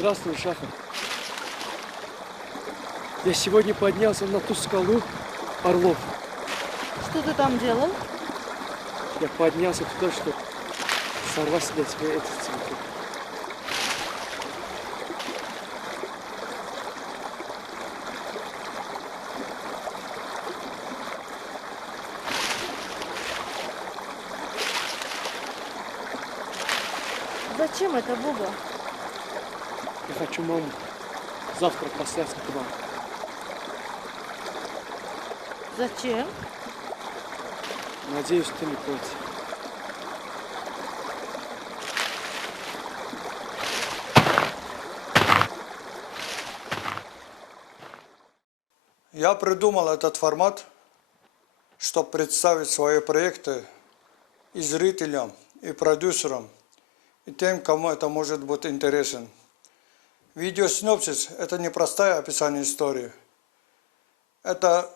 Здравствуй, Шахар. Я сегодня поднялся на ту скалу Орлов. Что ты там делал? Я поднялся туда, чтобы сорвать для тебя этот цветок. Зачем это, Буба? Я хочу маму завтра послать к вам. Зачем? Надеюсь, ты не против. Я придумал этот формат, чтобы представить свои проекты и зрителям, и продюсерам, и тем, кому это может быть интересен. Видеосинопсис – это не простое описание истории. Это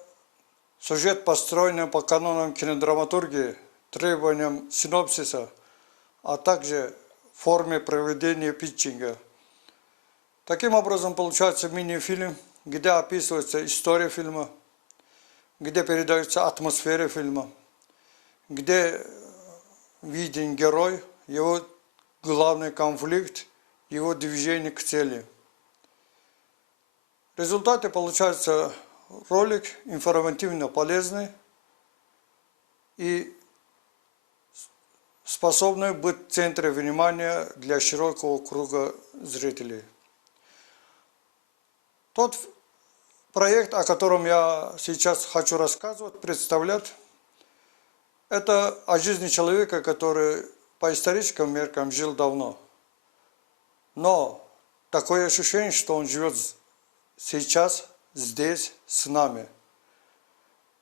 сюжет, построенный по канонам кинодраматургии, требованиям синопсиса, а также форме проведения питчинга. Таким образом, получается мини-фильм, где описывается история фильма, где передается атмосфера фильма, где виден герой, его главный конфликт, его движение к цели. В результате получается ролик информативно полезный и способный быть в центре внимания для широкого круга зрителей. Тот проект, о котором я сейчас хочу рассказывать, представлять, это о жизни человека, который по историческим меркам жил давно. Но такое ощущение, что он живет сейчас, здесь, с нами.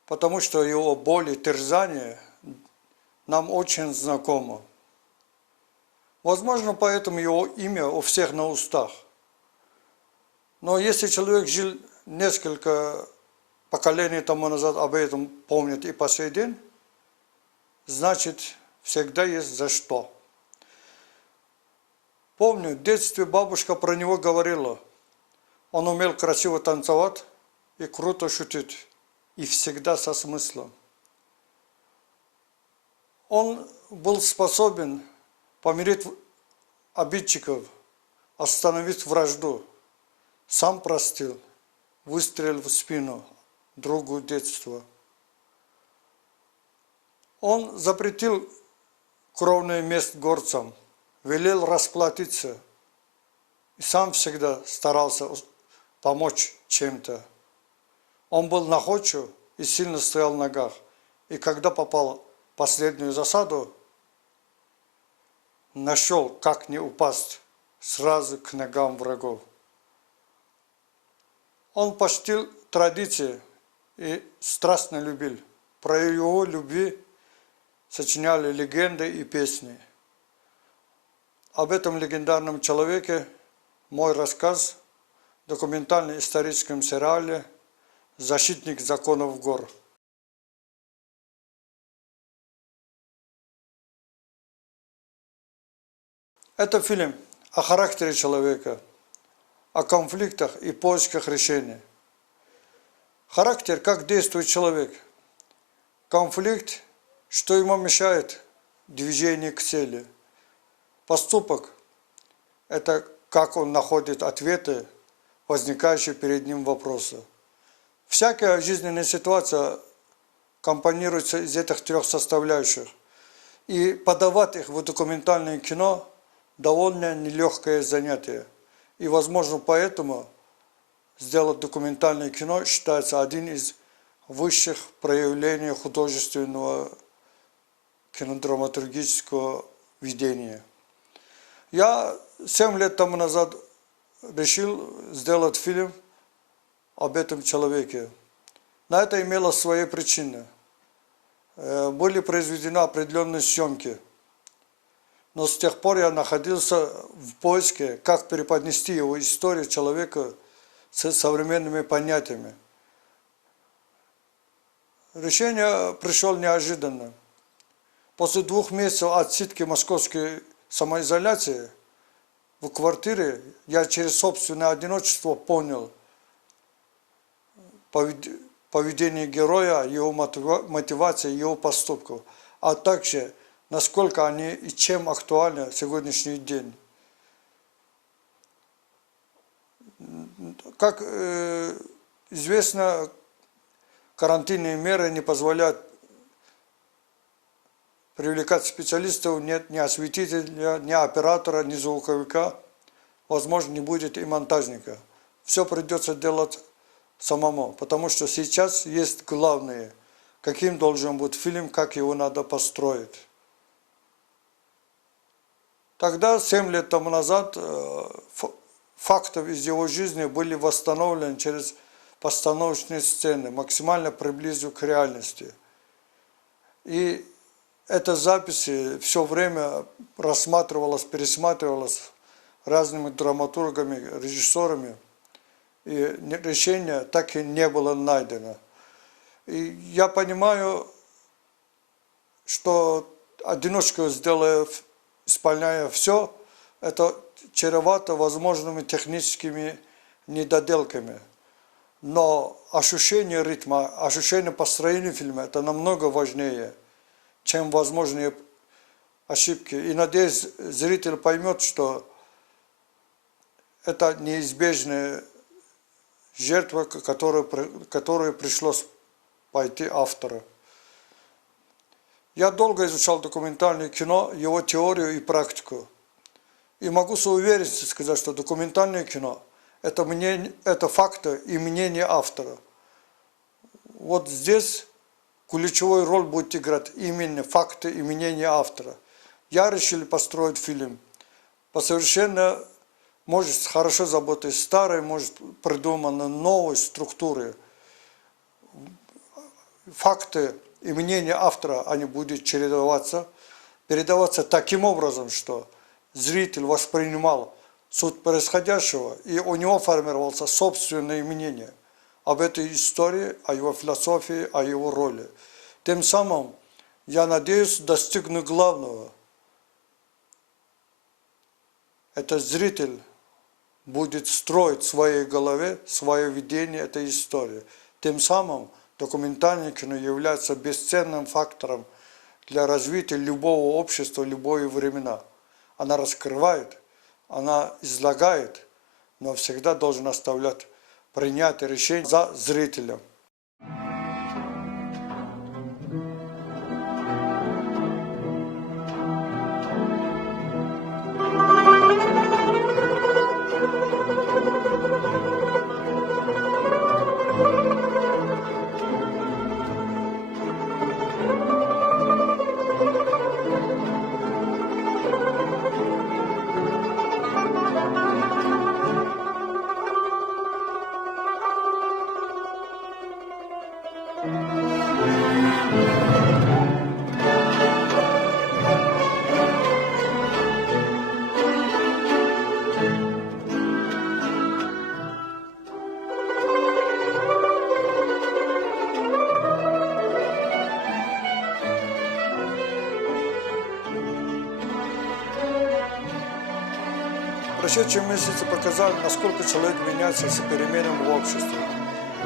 Потому что его боль и терзание нам очень знакомы. Возможно, поэтому его имя у всех на устах. Но если человек жил несколько поколений тому назад, об этом помнит и по сей день, значит, всегда есть за что. Помню, в детстве бабушка про него говорила. Он умел красиво танцевать и круто шутить, и всегда со смыслом. Он был способен помирить обидчиков, остановить вражду. Сам простил, выстрелил в спину другу детства. Он запретил кровную месть горцам, велел расплатиться и сам всегда старался помочь чем-то. Он был находчив и сильно стоял на ногах. И когда попал в последнюю засаду, нашел, как не упасть сразу к ногам врагов. Он почтил традиции и страстно любил. Про его любви сочиняли легенды и песни. Об этом легендарном человеке мой рассказ в документально-историческом сериале «Защитник законов гор». Это фильм о характере человека, о конфликтах и поисках решения. Характер, как действует человек. Конфликт, что ему мешает движение к цели. Поступок – это как он находит ответы, возникающие перед ним вопросы. Всякая жизненная ситуация компонируется из этих трех составляющих. И подавать их в документальное кино довольно нелегкое занятие. И, возможно, поэтому сделать документальное кино считается одним из высших проявлений художественного кинодраматургического видения. Я 7 лет тому назад решил сделать фильм об этом человеке. На это имело свои причины. Были произведены определенные съемки. Но с тех пор я находился в поиске, как преподнести его историю человека с современными понятиями. Решение пришло неожиданно. После 2 месяцев отсидки московской самоизоляции в квартире, я через собственное одиночество понял поведение героя, его мотивации, его поступков, а также насколько они и чем актуальны в сегодняшний день. Как известно, карантинные меры не позволяют привлекать специалистов, нет ни осветителя, ни оператора, ни звуковика, возможно, не будет и монтажника. Все придется делать самому, потому что сейчас есть главное, каким должен быть фильм, как его надо построить. Тогда, 7 лет тому назад, фактов из его жизни были восстановлены через постановочные сцены, максимально приблизив к реальности. И эта запись все время рассматривалась, пересматривалась разными драматургами, режиссерами, и решение так и не было найдено. И я понимаю, что одиночка, исполняя все, это чревато возможными техническими недоделками. Но ощущение ритма, ощущение построения фильма – это намного важнее, чем возможные ошибки. И надеюсь, зритель поймет, что это неизбежная жертва, которой пришлось пойти автору. Я долго изучал документальное кино, его теорию и практику. И могу с уверенностью сказать, что документальное кино – это факты и мнение автора. Вот здесь ключевую роль будет играть именно факты и мнение автора. Я решил построить фильм по совершенно, может, хорошо заботой старой, может, придуманной новой структуре. Факты и мнение автора, они будут чередоваться, передаваться таким образом, что зритель воспринимал суть происходящего, и у него формировался собственное мнение об этой истории, о его философии, о его роли. Тем самым, я надеюсь, достигну главного. Это зритель будет строить в своей голове свое видение этой истории. Тем самым документальное кино является бесценным фактором для развития любого общества, любые времена. Она раскрывает, она излагает, но всегда должен оставлять принятие решение за зрителем. Прошедшие месяцы показали, насколько человек меняется с переменами в обществе.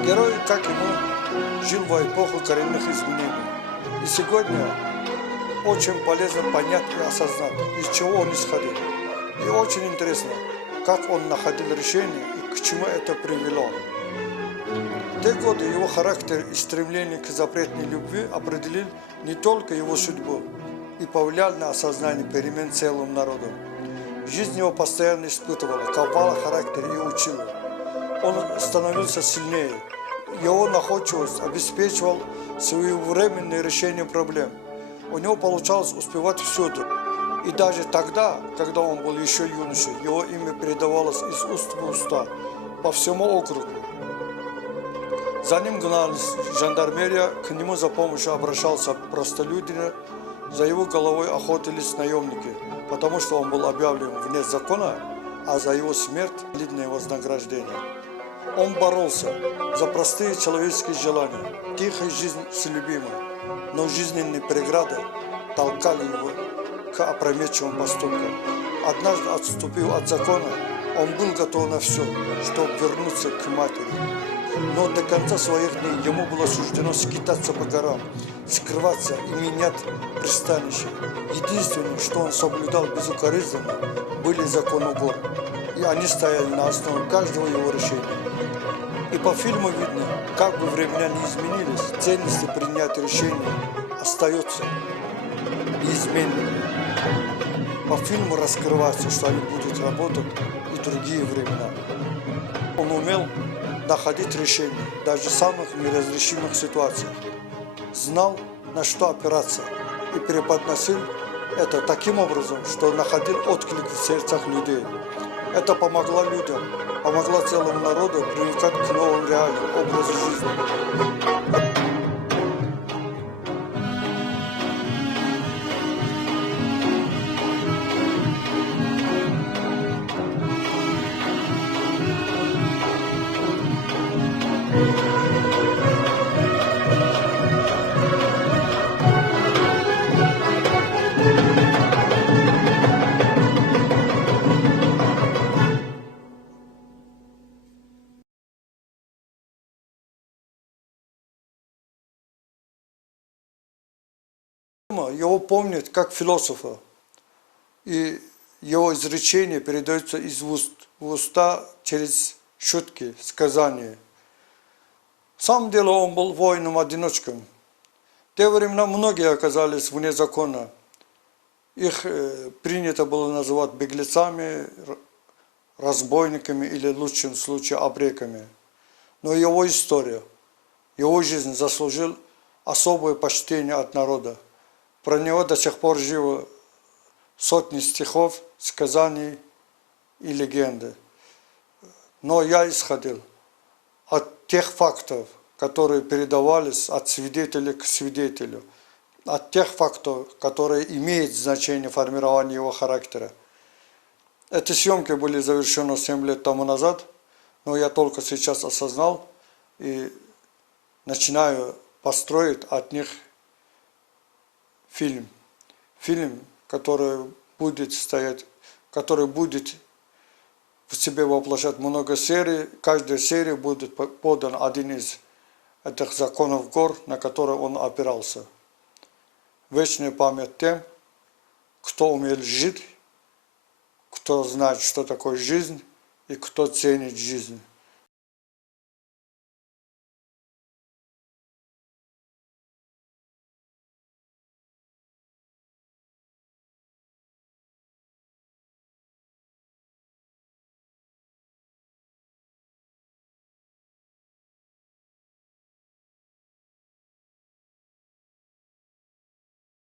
Герой, как ему, жил в эпоху коренных изменений. И сегодня очень полезно понять и осознать, из чего он исходил. И очень интересно, как он находил решение и к чему это привело. В те годы его характер и стремление к запретной любви определили не только его судьбу и повлияли на осознание перемен целым народом. Жизнь его постоянно испытывала, ковала характер и учила. Он становился сильнее. Его находчивость обеспечивал своевременное решение проблем. У него получалось успевать всюду. И даже тогда, когда он был еще юношей, его имя передавалось из уст в уста по всему округу. За ним гналась жандармерия, к нему за помощью обращался простолюдин, за его головой охотились наемники, потому что он был объявлен вне закона, а за его смерть длинное вознаграждение. Он боролся за простые человеческие желания, тихая жизнь с любимой, но жизненные преграды толкали его к опрометчивым поступкам. однажды отступил от закона, он был готов на все, чтобы вернуться к матери. Но до конца своих дней ему было суждено скитаться по горам, скрываться и менять пристанище. Единственное, что он соблюдал безукоризненно, были законы гор, и они стояли на основе каждого его решения. И по фильму видно, как бы времена не изменились, ценности принятия решений остаются неизменными. По фильму раскрывается, что они будут работать и другие времена. Он умел находить решения даже в самых неразрешимых ситуациях. Знал, на что опираться, и преподносил это таким образом, что находил отклик в сердцах людей. Это помогло людям, помогло целому народу привыкать к новым реальным образу жизни. Его помнят как философа, и его изречения передаются из уст в уста через шутки, сказания. В самом деле он был воином-одиночком. В те времена многие оказались вне закона. Их принято было называть беглецами, разбойниками или в лучшем случае обреками. Но его история, его жизнь заслужил особое почтение от народа. Про него до сих пор живы сотни стихов, сказаний и легенды. Но я исходил от тех фактов, которые передавались от свидетеля к свидетелю, от тех фактов, которые имеют значение формирования его характера. Эти съемки были завершены 7 лет тому назад, но я только сейчас осознал и начинаю построить от них фильм. Фильм, который будет в себе воплощать много серий. В каждой серии будет подан один из этих законов гор, на которые он опирался. Вечная память тем, кто умел жить, кто знает, что такое жизнь и кто ценит жизнь.